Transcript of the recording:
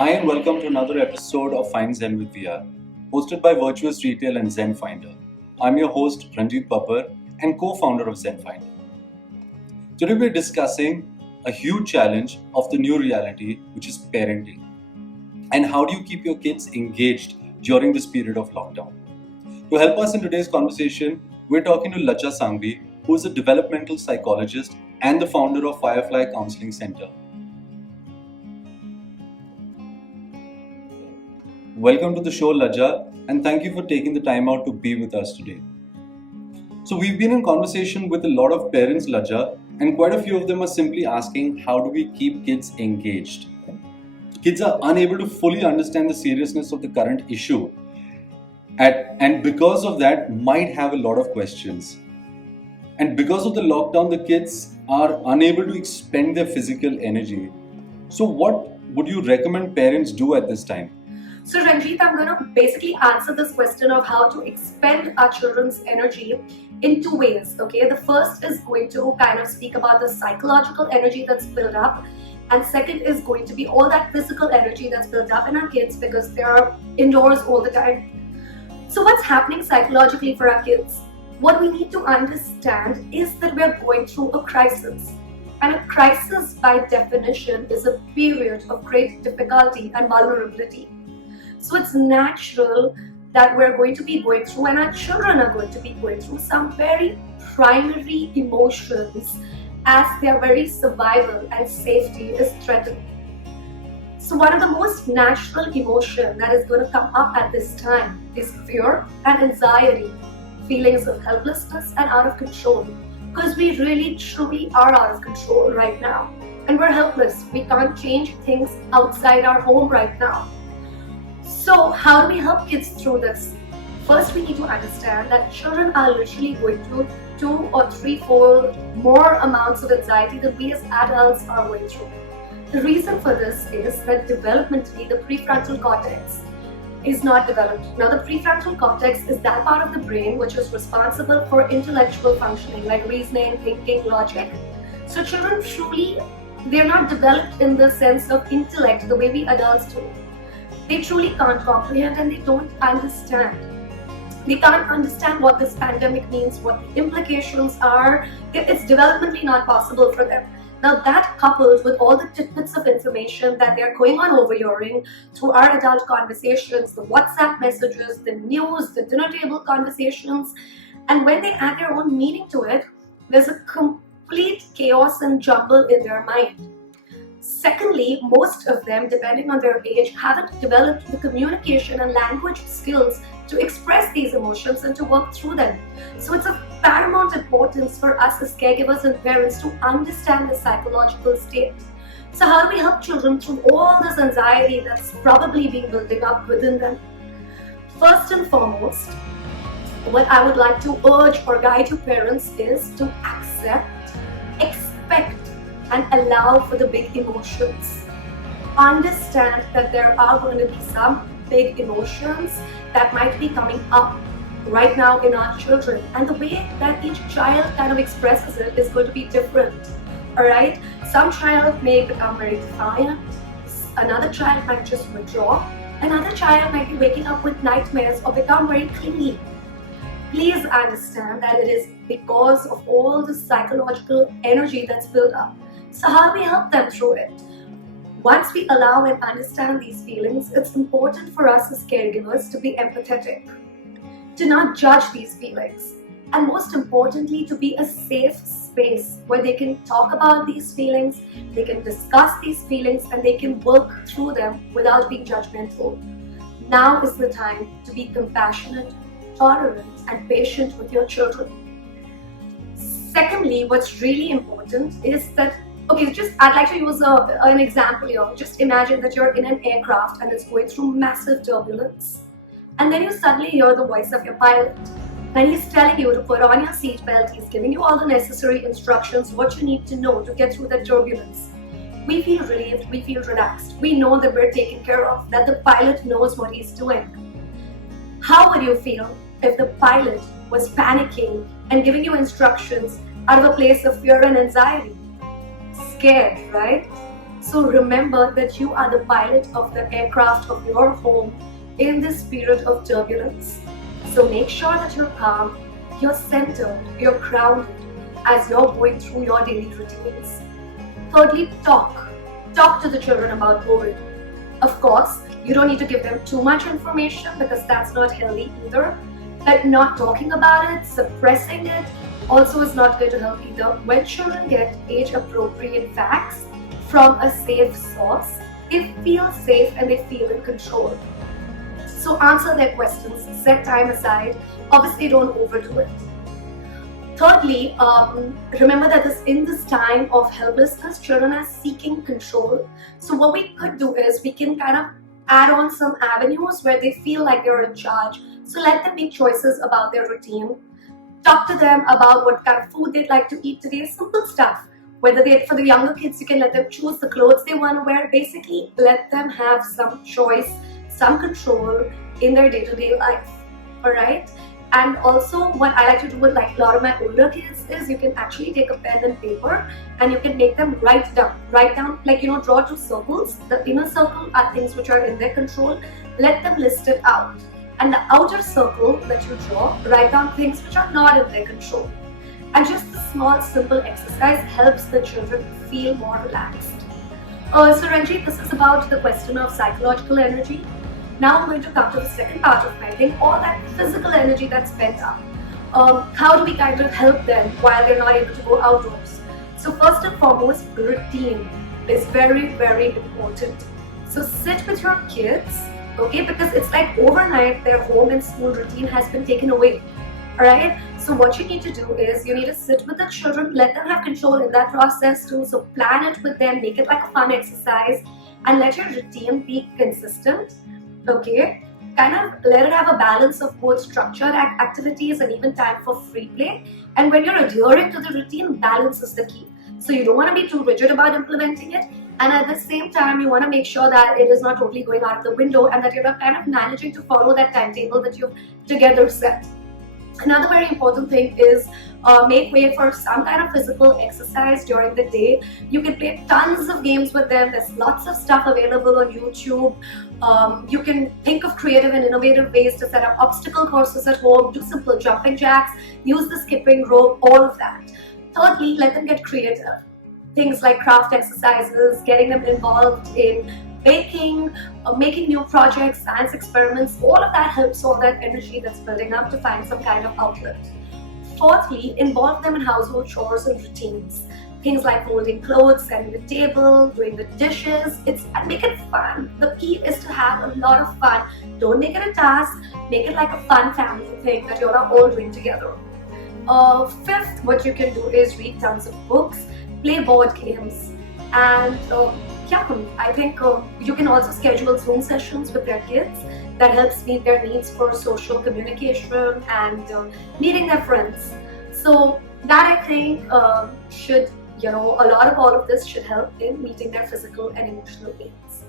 Hi and welcome to another episode of Find Zen with VR, hosted by Virtuous Retail and Zen Finder. I'm your host Ranjit Papar and co-founder of Zen Finder. Today we're discussing a huge challenge of the new reality, which is parenting. And how do you keep your kids engaged during this period of lockdown? To help us in today's conversation, we're talking to Lacha Sangvi, who is a developmental psychologist and the founder of Firefly Counseling Center. Welcome to the show, Laja, and thank you for taking the time out to be with us today. So, we've been in conversation with a lot of parents, Laja, and quite a few of them are simply asking, how do we keep kids engaged? Kids are unable to fully understand the seriousness of the current issue, and because of that, might have a lot of questions. And because of the lockdown, the kids are unable to expend their physical energy. So, what would you recommend parents do at this time? So Ranjit, I'm going to basically answer this question of how to expend our children's energy in two ways. Okay, the first is going to kind of speak about the psychological energy that's built up, and second is going to be all that physical energy that's built up in our kids because they're indoors all the time. So what's happening psychologically for our kids? What we need to understand is that we're going through a crisis. And a crisis, by definition, is a period of great difficulty and vulnerability. So it's natural that we're going to be going through, and our children are going to be going through, some very primary emotions as their very survival and safety is threatened. So one of the most natural emotions that is going to come up at this time is fear and anxiety, feelings of helplessness and out of control, because we really truly are out of control right now and we're helpless. We can't change things outside our home right now. So how do we help kids through this? First, we need to understand that children are literally going through 2 or 3-fold more amounts of anxiety than we as adults are going through. The reason for this is that developmentally the prefrontal cortex is not developed. Now, the prefrontal cortex is that part of the brain which is responsible for intellectual functioning like reasoning, thinking, logic. So children truly, they're not developed in the sense of intellect the way we adults do. They truly can't comprehend and they don't understand. They can't understand what this pandemic means, what the implications are. It's developmentally not possible for them. Now that coupled with all the tidbits of information that they're going on overhearing through our adult conversations, the WhatsApp messages, the news, the dinner table conversations, and when they add their own meaning to it, there's a complete chaos and jumble in their mind. Secondly, most of them, depending on their age, haven't developed the communication and language skills to express these emotions and to work through them. So it's of paramount importance for us as caregivers and parents to understand the psychological state. So how do we help children through all this anxiety that's probably been building up within them? First and foremost, what I would like to urge or guide to parents is to accept, expect, and allow for the big emotions. Understand that there are going to be some big emotions that might be coming up right now in our children, and the way that each child kind of expresses it is going to be different. Alright? Some child may become very defiant, another child might just withdraw, another child might be waking up with nightmares or become very clingy. Please understand that it is because of all the psychological energy that's built up. So how do we help them through it? Once we allow and understand these feelings, it's important for us as caregivers to be empathetic, to not judge these feelings, and most importantly, to be a safe space where they can talk about these feelings, they can discuss these feelings, and they can work through them without being judgmental. Now is the time to be compassionate, tolerant, and patient with your children. Secondly, what's really important is that, I'd like to use an example here. Just imagine that you're in an aircraft and it's going through massive turbulence. And then you suddenly hear the voice of your pilot. And he's telling you to put on your seatbelt. He's giving you all the necessary instructions, what you need to know to get through the turbulence. We feel relieved, we feel relaxed. We know that we're taken care of, that the pilot knows what he's doing. How would you feel if the pilot was panicking and giving you instructions out of a place of fear and anxiety? Scared, right? So remember that you are the pilot of the aircraft of your home in this period of turbulence. So make sure that you're calm, you're centered, you're grounded as you're going through your daily routines. Thirdly, talk. Talk to the children about COVID. Of course, you don't need to give them too much information because that's not healthy either. But not talking about it, suppressing it, also is not going to help either. When children get age-appropriate facts from a safe source, they feel safe and they feel in control. So answer their questions, set time aside. Obviously, don't overdo it. Thirdly, remember that in this time of helplessness, children are seeking control. So what we could do is we can kind of add on some avenues where they feel like they're in charge. So let them make choices about their routine. Talk to them about what kind of food they'd like to eat today, simple stuff. Whether for the younger kids, you can let them choose the clothes they want to wear. Basically, let them have some choice, some control in their day-to-day life. All right? And also, what I like to do with like a lot of my older kids is you can actually take a pen and paper and you can make them write down, like, draw two circles. The inner circle are things which are in their control. Let them list it out. And the outer circle that you draw, write down things which are not in their control. And just the small, simple exercise helps the children feel more relaxed. So Ranjit, this is about the question of psychological energy. Now I'm going to come to the second part of my thing, all that physical energy that's pent up. How do we kind of help them while they're not able to go outdoors? So first and foremost, routine is very, very important. So sit with your kids, okay, because it's like overnight their home and school routine has been taken away. Alright, so what you need to do is you need to sit with the children, let them have control in that process too. So plan it with them, make it like a fun exercise, and let your routine be consistent. Okay, kind of let it have a balance of both structured activities and even time for free play. And when you're adhering to the routine, balance is the key. So you don't want to be too rigid about implementing it, and at the same time you want to make sure that it is not totally going out of the window and that you're kind of managing to follow that timetable that you've together set. Another very important thing is make way for some kind of physical exercise during the day. You can play tons of games with them. There's lots of stuff available on YouTube. You can think of creative and innovative ways to set up obstacle courses at home, do simple jumping jacks, use the skipping rope, all of that. Thirdly, let them get creative. Things like craft exercises, getting them involved in baking, making new projects, science experiments, all of that helps all that energy that's building up to find some kind of outlet. Fourthly, involve them in household chores and routines. Things like folding clothes, setting the table, doing the dishes. Make it fun. The key is to have a lot of fun. Don't make it a task. Make it like a fun family thing that you're all doing together. Fifth, what you can do is read tons of books, play board games, and I think you can also schedule Zoom sessions with their kids that helps meet their needs for social communication and meeting their friends. So that I think should, a lot of all of this should help in meeting their physical and emotional needs.